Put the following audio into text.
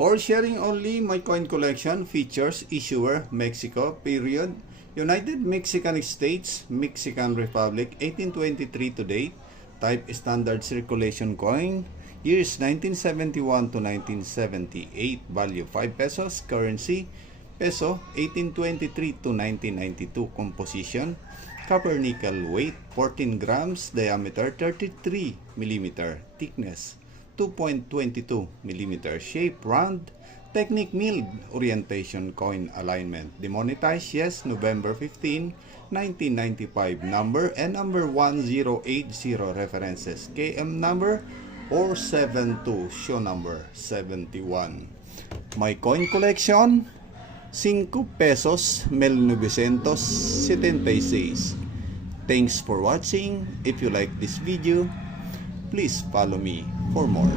For sharing only, my coin collection features issuer Mexico, period, United Mexican States, Mexican Republic, 1823 to date, type standard circulation coin, years 1971 to 1978, value 5 pesos, currency, peso, 1823 to 1992, composition, copper nickel, weight, 14 grams, diameter, 33 mm, thickness, 2.22 mm, shape round, technique milled, orientation coin alignment, demonetized, yes, November 15, 1995, number and number 1080 references, KM number 472, show number 71. My coin collection, Cinco Pesos 1976. Thanks for watching. If you like this video, please follow me for more.